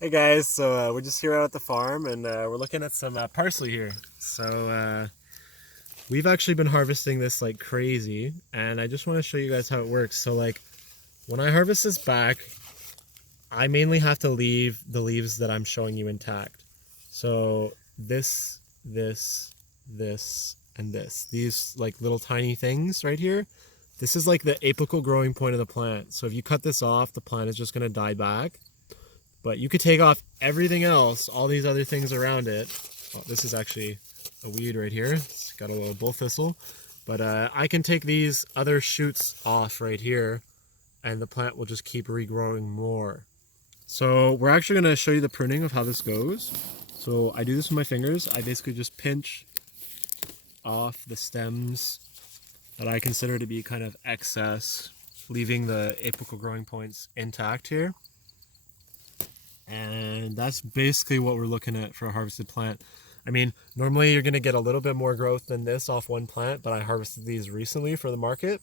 Hey guys, so we're just here out at the farm and we're looking at some parsley here. We've actually been harvesting this like crazy, and I just want to show you guys how it works. So like when I harvest this back, I mainly have to leave the leaves that I'm showing you intact. So this, and this. These like little tiny things right here, this is like the apical growing point of the plant. So if you cut this off, the plant is just going to die back. But you could take off everything else, all these other things around it. Oh, this is actually a weed right here. It's got a little bull thistle. But I can take these other shoots off right here, and the plant will just keep regrowing more. So we're actually going to show you the pruning of how this goes. So I do this with my fingers. I basically just pinch off the stems that I consider to be kind of excess, leaving the apical growing points intact here. And that's basically what we're looking at for a harvested plant. I mean, normally you're going to get a little bit more growth than this off one plant, but I harvested these recently for the market.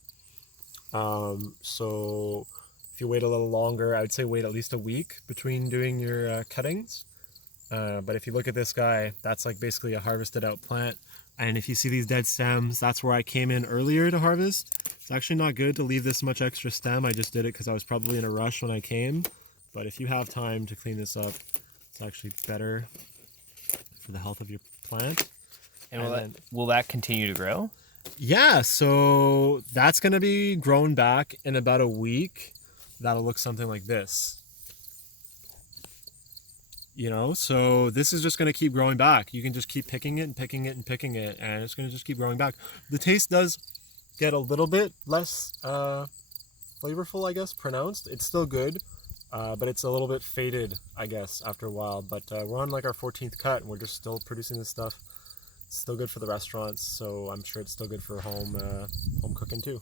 So if you wait a little longer, I would say wait at least a week between doing your cuttings. But if you look at this guy, that's like basically a harvested out plant. And if you see these dead stems, that's where I came in earlier to harvest. It's actually not good to leave this much extra stem. I just did it because I was probably in a rush when I came. But if you have time to clean this up, it's actually better for the health of your plant. And will that continue to grow? Yeah, so that's going to be grown back in about a week. That'll look something like this. You know, so this is just going to keep growing back. You can just keep picking it and picking it and picking it, and it's going to just keep growing back. The taste does get a little bit less flavorful, I guess, pronounced. It's still good. But it's a little bit faded, I guess, after a while. But we're on like our 14th cut, and we're just still producing this stuff. It's still good for the restaurants, so I'm sure it's still good for home cooking too.